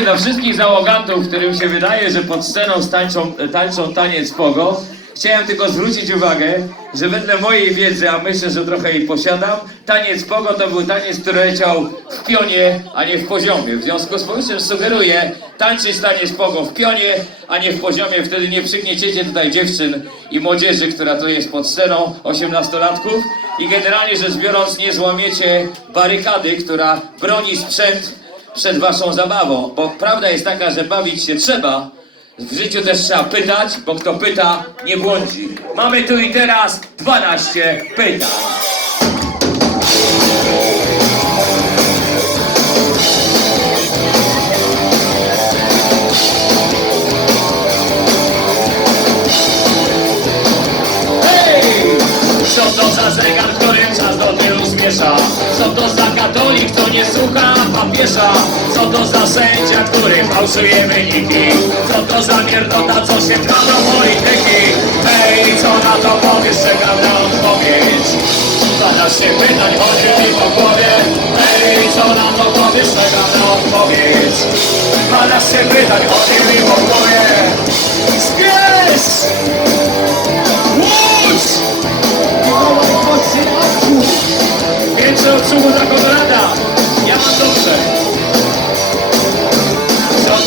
Dla wszystkich załogantów, którym się wydaje, że pod sceną stańczą, tańczą taniec pogo, chciałem tylko zwrócić uwagę, że wedle mojej wiedzy, a myślę, że trochę jej posiadam, taniec pogo to był taniec, który leciał w pionie, a nie w poziomie. W związku z powyższym sugeruję tańczyć taniec pogo w pionie, a nie w poziomie. Wtedy nie przygnieciecie tutaj dziewczyn i młodzieży, która to jest pod sceną, 18-latków i generalnie rzecz biorąc nie złamiecie barykady, która broni sprzęt przed waszą zabawą, bo prawda jest taka, że bawić się trzeba. W życiu też trzeba pytać, bo kto pyta, nie błądzi. Mamy tu i teraz 12 pytań. Hej! Co to za zegar, którym czas do tyłu zmiesza? Co to za katolik, kto nie słucha papieża? Co to za sędzia, który fałszuje wyniki? Co to za mierdota, co się pcha do polityki? Hej, co na to powiesz? Czekam na odpowiedź. Dwanaście pytań chodzi mi po głowie. Hej, co na to powiesz? Czekam na odpowiedź. Dwanaście pytań chodzi mi po głowie.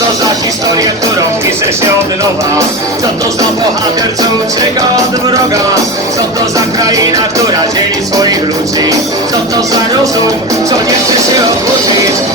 To za historię, którą pisze się od nowa? Co to za bohater, co ucieka od wroga? Co to za kraina, która dzieli swoich ludzi? Co to za rozum, co nie chce się?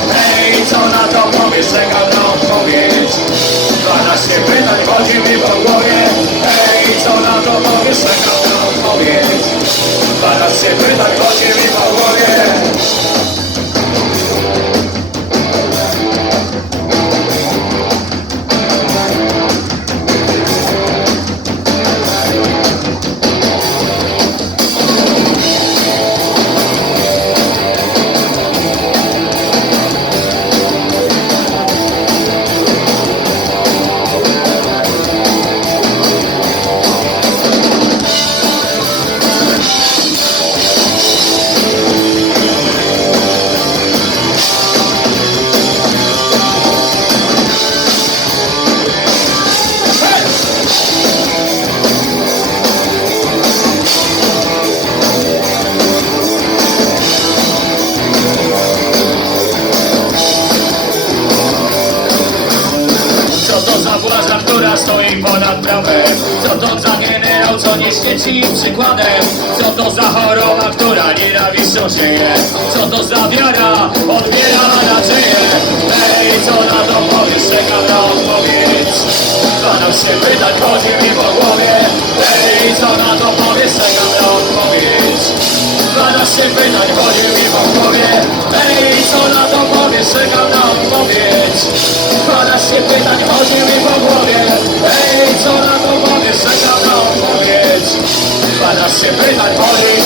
Stoi ponad prawem? Co to za generał, co nie świeci przykładem? Co to za choroba, która nienawiścią sieje? Co to za wiara, odbiera nadzieję? Hej, co na to powiesz, czekam na odpowiedź 12 pytań chodzi mi po głowie Hej, co na to powiesz, czekam na odpowiedź 12 pytań chodzi mi po głowie Hej, co na to powiesz, czekam na odpowiedź Hej, co na to